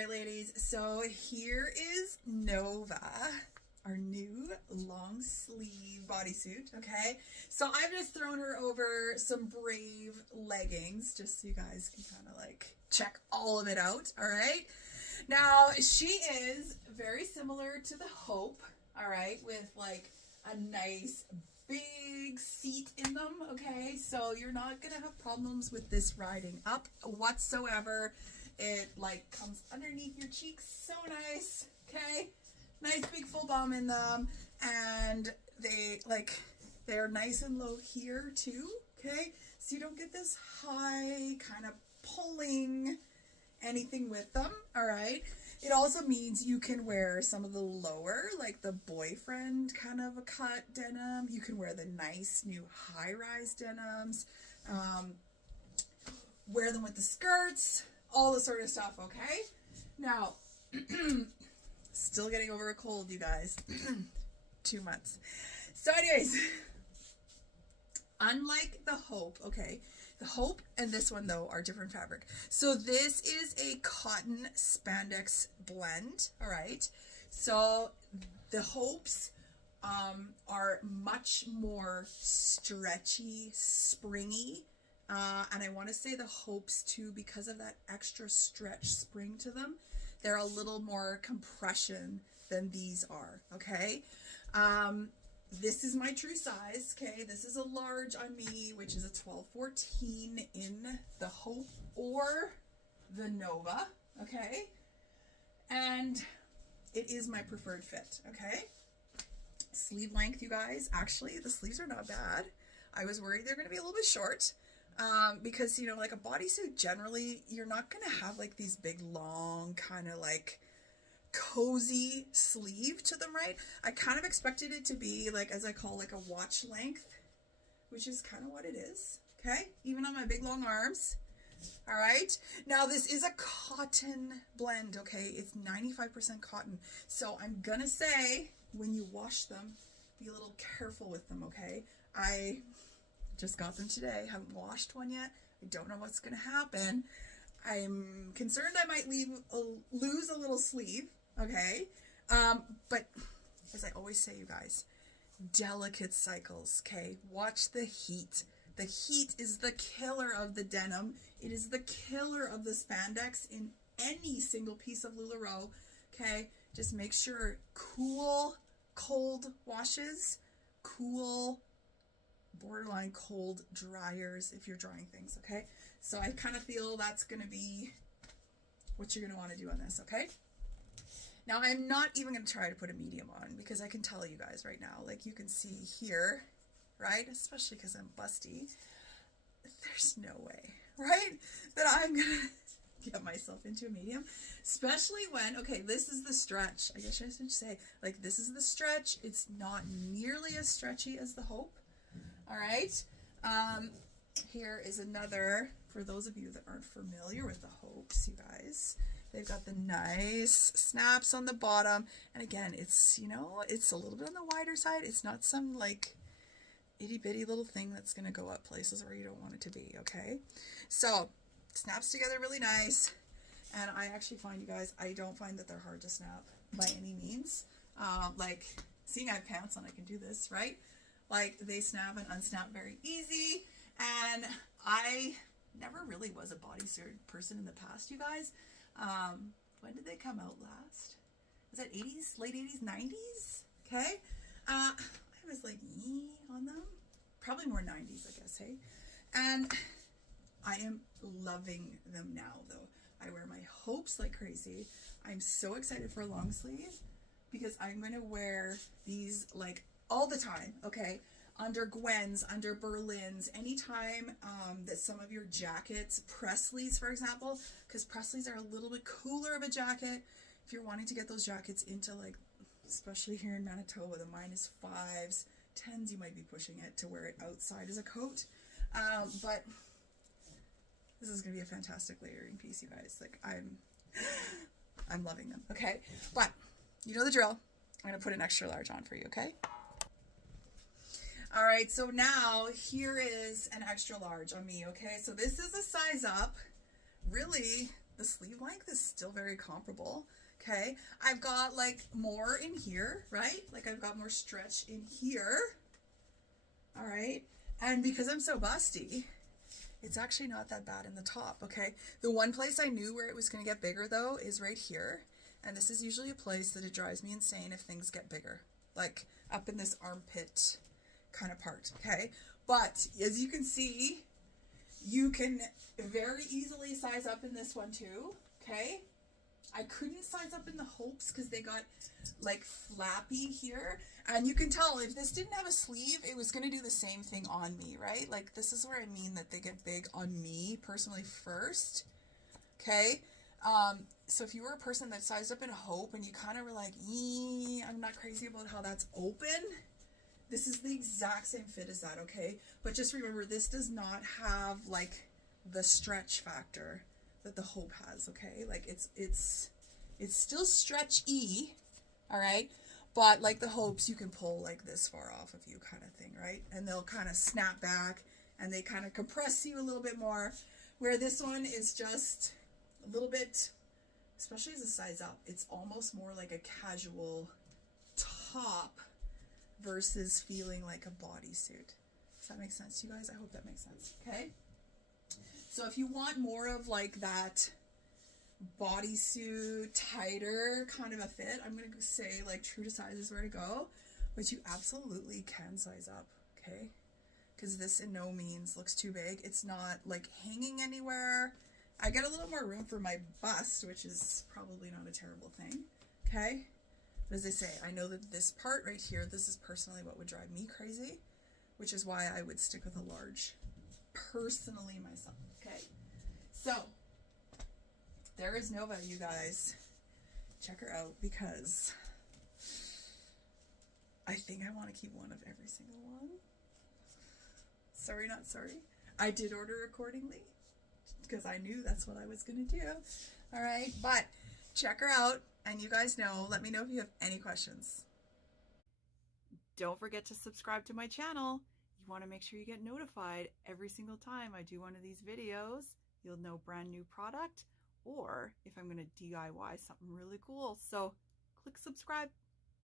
right, ladies, so here is Nova, our new long sleeve bodysuit, okay? So I've just thrown her over some Brave leggings, just so you guys can kind of like check all of it out, all right? Now, she is very similar to the Hope, all right, with like a nice big seat in them, okay? So you're not gonna have problems with this riding up whatsoever. It like comes underneath your cheeks so nice, okay? Nice big full bum in them, and they're nice and low here too, okay? So you don't get this high kind of pulling anything with them, all right? It also means you can wear some of the lower, like the boyfriend kind of a cut denim. You can wear the nice new high-rise denims, wear them with the skirts, all the sort of stuff, okay? Now, still getting over a cold, you guys. 2 months. So anyways, unlike the Hope, okay, the Hope and this one, though, are different fabric. So this is a cotton spandex blend, all right? So the Hopes are much more stretchy, springy, and I want to say the Hopes too, because of that extra stretch spring to them, they're a little more compression than these are, okay? This is my true size, okay? This is a large on me, which is a 12-14 in the Hope or the Nova, okay? And it is my preferred fit, okay? Sleeve length, you guys. Actually, the sleeves are not bad. I was worried they're going to be a little bit short. Because, you know, like a bodysuit, generally, you're not going to have like these big, long, kind of like cozy sleeve to them, right? I kind of expected it to be like, as I call, like a watch length, which is kind of what it is, okay? Even on my big, long arms. All right. Now, this is a cotton blend, okay? It's 95% cotton. So I'm going to say, when you wash them, be a little careful with them, okay? I just got them today. Haven't washed one yet. I don't know what's going to happen. I'm concerned I might lose a little sleeve, okay? But as I always say, you guys, delicate cycles, okay? Watch the heat. The heat is the killer of the denim. It is the killer of the spandex in any single piece of LuLaRoe, okay? Just make sure cool, cold washes, cool, borderline cold dryers if you're drying things, okay? So I kind of feel that's going to be what you're going to want to do on this, okay? Now, I'm not even going to try to put a medium on because I can tell you guys right now, like you can see here, right? Especially because I'm busty. There's no way, right? That I'm going to get myself into a medium, especially when, okay, this is the stretch. I guess I should say, like, this is the stretch. It's not nearly as stretchy as the Hope. All right, here is another, for those of you that aren't familiar with the Hopes, you guys, they've got the nice snaps on the bottom, and again, it's, you know, it's a little bit on the wider side. It's not some, like, itty-bitty little thing that's going to go up places where you don't want it to be, okay? So, snaps together really nice, and I actually find, you guys, I don't find that they're hard to snap by any means. Like, seeing I have pants on, I can do this, right? Like, they snap and unsnap very easy, and I never really was a bodysuit person in the past, you guys. When did they come out last? Was that 80s, late 80s, 90s? Okay. I was like, on them. Probably more 90s, I guess, hey? And I am loving them now, though. I wear my Hopes like crazy. I'm so excited for a long sleeve because I'm going to wear these, like, all the time, okay? Under Gwen's, under Berlin's, anytime that some of your jackets, Presley's, for example, because Presley's are a little bit cooler of a jacket. If you're wanting to get those jackets into, like, especially here in Manitoba, the -5s, 10s, you might be pushing it to wear it outside as a coat. But this is going to be a fantastic layering piece, you guys. Like, I'm loving them, okay? But you know the drill. I'm going to put an extra large on for you, okay? All right, so now here is an extra large on me, okay? So this is a size up. Really, the sleeve length is still very comparable. Okay, I've got like more in here, right? Like I've got more stretch in here. All right, and because I'm so busty, it's actually not that bad in the top. Okay, the one place I knew where it was going to get bigger though is right here, and this is usually a place that it drives me insane if things get bigger, like up in this armpit kind of part. Okay, but as you can see, you can very easily size up in this one too. Okay, I couldn't size up in the hopes because they got like flappy here, and you can tell if this didn't have a sleeve, it was going to do the same thing on me, right? Like this is where I mean that they get big on me personally first. Okay, so if you were a person that sized up in a hope and you kind of were like, I'm not crazy about how that's open, this is the exact same fit as that. Okay, but just remember, this does not have like the stretch factor that the hope has. Okay, like it's still stretchy, all right, but like the hopes, you can pull like this far off of you kind of thing, right? And they'll kind of snap back and they kind of compress you a little bit more, where this one is just a little bit, especially as a size up, it's almost more like a casual top versus feeling like a bodysuit. Does that make sense to you guys? I hope that makes sense. Okay, so if you want more of like that bodysuit, tighter kind of a fit, I'm going to say like true to size is where to go, but you absolutely can size up. Okay, because this in no means looks too big. It's not like hanging anywhere. I get a little more room for my bust, which is probably not a terrible thing. Okay, but as I say, I know that this part right here, this is personally what would drive me crazy, which is why I would stick with a large personally myself. Okay, so there is Nova, you guys. Check her out because I think I want to keep one of every single one. Sorry, not sorry. I did order accordingly because I knew that's what I was going to do. All right, but check her out, and you guys know, let me know if you have any questions. Don't forget to subscribe to my channel. You want to make sure you get notified every single time I do one of these videos. You'll know brand new product, or if I'm going to DIY something really cool. So click subscribe.